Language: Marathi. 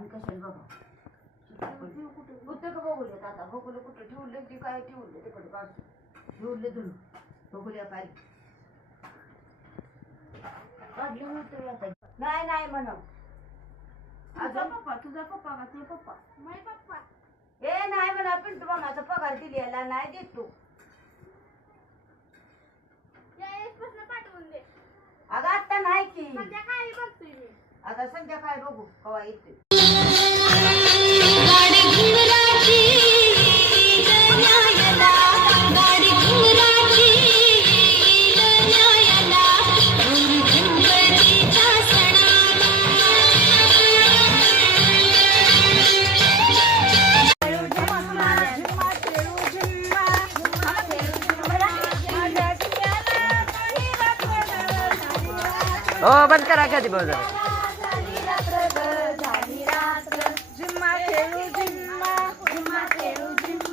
आणि कशाला बघा कुठं का बघूयात आता बघूला कुठं ठेवलं ती काय ठेवलं तिकडे काढतो ठेवले धुणं बघूया काय काढलं नव्हतं आता नाही नाही म्हणा तुझा पप्पा का तुझा पप्पा नाही पप्पा ए नाही म्हणा पिंटू मामाचा पगार दिलेला नाही देत तू पाठवून दे अगं आता नाही की संध्याकाळी बघतोय मी आता संध्याकाळी बघू कवा येते हो बंद करा कधी बघा झिम्मा खेळू झिम्मा झिम्मा खेळू झिम्मा